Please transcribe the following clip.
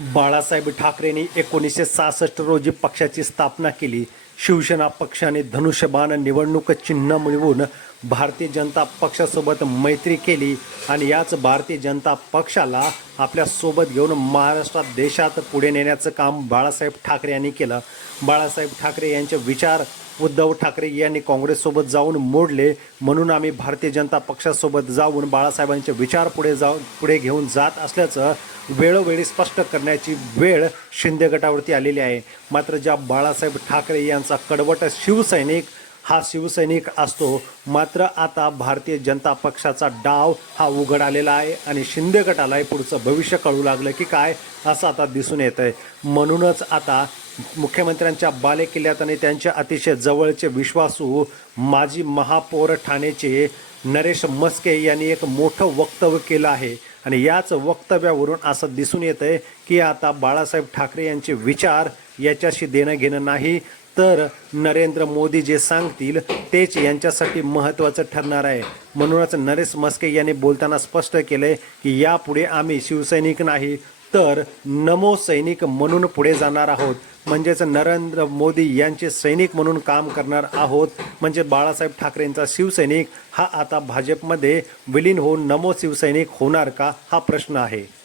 बाळासाहेब ठाकरेंनी एकोणीसशे सहासष्ट रोजी पक्षाची स्थापना केली. शिवसेना पक्षाने धनुष्यबाण निवडणूक चिन्ह मिळवून भारतीय जनता पक्षासोबत मैत्री केली आणि याच भारतीय जनता पक्षाला आपल्यासोबत घेऊन महाराष्ट्रात देशात पुढे नेण्याचं काम बाळासाहेब ठाकरे यांनी केलं. बाळासाहेब ठाकरे यांचे विचार उद्धव ठाकरे यांनी काँग्रेससोबत जाऊन मोडले. म्हणून आम्ही भारतीय जनता पक्षासोबत जाऊन बाळासाहेबांचे विचार पुढे जाऊन पुढे घेऊन जात असल्याचं वेळोवेळी स्पष्ट करण्याची वेळ शिंदे गटावरती आलेली आहे. मात्र ज्या बाळासाहेब ठाकरे यांचा कडवट शिवसैनिक हा शिवसैनिक असतो. मात्र आता भारतीय जनता पक्षाचा डाव हा उघड आलेला आहे आणि शिंदे गटाला पुढचं भविष्य कळू लागलं की काय असं आता दिसून येत आहे म्हणूनच आता मुख्यमंत्र्यांच्या बालेकिल्ल्यात आणि त्यांच्या अतिशय जवळचे विश्वासू माजी महापौर ठाणेचे नरेश मस्के यांनी एक मोठं वक्तव्य केलं आहे. आणि याच वक्तव्यावरून असं दिसून येत आहे की आता बाळासाहेब ठाकरे यांचे विचार याच्याशी देणं घेणं नाही तर नरेंद्र मोदी जे सांगतील तेच यांच्यासाठी महत्त्वाचं ठरणार आहे. म्हणूनच नरेश मस्के यांनी बोलताना स्पष्ट केलंय की यापुढे आम्ही शिवसैनिक नाही तर नमो सैनिक म्हणून पुढे जाणार आहोत. म्हणजेच नरेंद्र मोदी यांचे सैनिक म्हणून काम करणार आहोत. म्हणजे बाळासाहेब ठाकरेंचा शिवसैनिक हा आता भाजपमध्ये विलीन होऊन नमो शिवसैनिक होणार का? हा प्रश्न आहे.